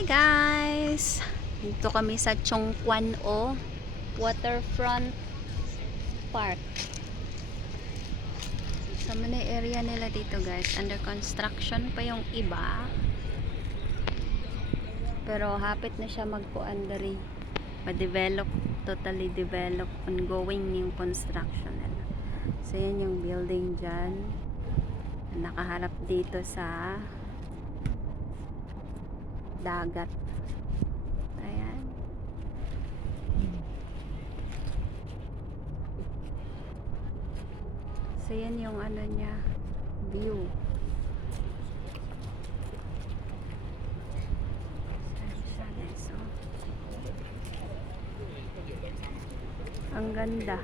Hi guys! Dito kami sa Chongquan O Waterfront Park. Sa mga area nila dito guys, under construction pa yung iba. Pero hapit na siya magpo-andari. Pa-develop, totally develop, ongoing yung construction nila. So yan yung building dyan. Nakaharap dito sa dagat. Ayan. So yan yung ano niya, view. So, ang ganda.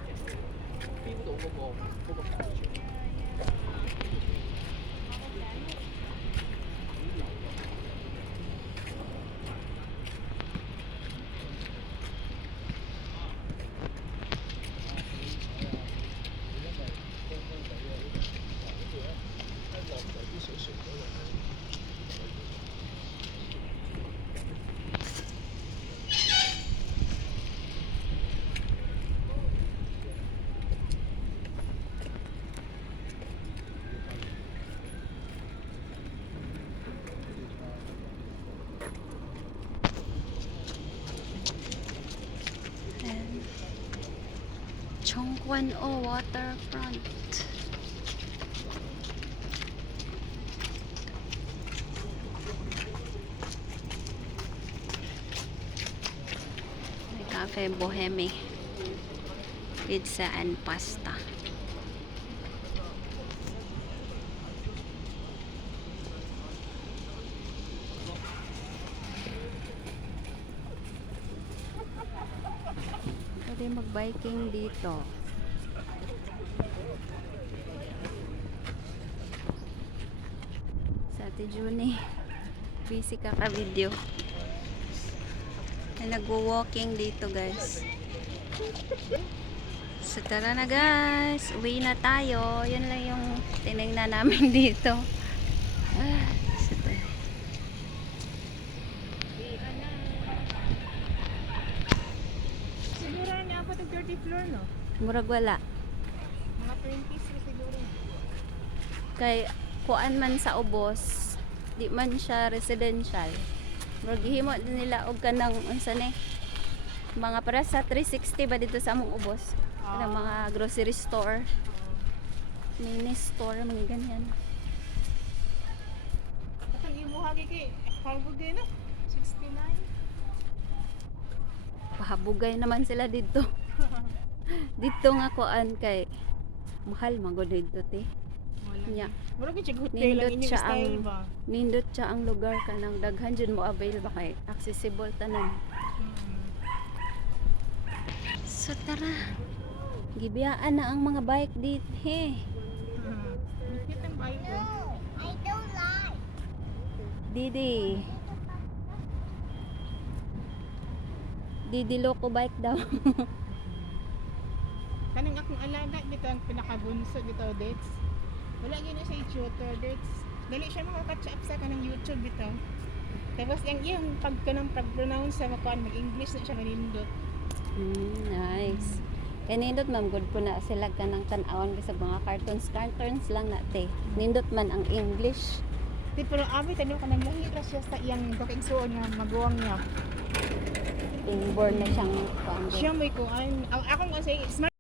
Chongquan O Waterfront. May cafe boheme, pizza and pasta. Pwede mag-biking dito. Sa Ate Juni, busy ka ka-video. May nagwo-walking dito guys. So tara na guys, uwi na tayo. Yan lang yung tinignan namin dito. So, Siguro niya pa itong 30 floor, no? murag wala. Mga 20s na siguro. Kay kuan man sa ubos, di man siya residential. Murag gihimo din nila og kanang unsa ni mga para sa 360 ba dito sa among ubos. Kanang mga grocery store, mini store, mga ganyan. Katang imo hagi kay Harvard na 69. Pahabugay naman sila dito. Dito nga kuan kay mahal magod dito te. Nya. Mura gyud siya hotel lang inyong style ba? Nindot siya ang lugar kanang daghan jud mo avail ba kay accessible tanan. So tara. Gibiyaan na ang mga bike dito. He. Bakit ang bike ko? I don't like. Didi. Didi Loco bike daw. Kaning akong alaga dito ang pinakabunso dito dates. Wala gyud na siya tutor dates. Dali siya makaka-catch up sa kanang YouTube dito. Tapos yung pag-pronounce sa makuan mag-English na siya manindot. Nice. Nindot man good po na sila kanang tan-awon sa mga cartoons lang nate. Nindot man ang English. Di pero abi tanong kanang lahi ra siya sa iyang cooking suon nga maguwang niya. Inborn na siyang kuan. Siya may kuan. Ang akong say smart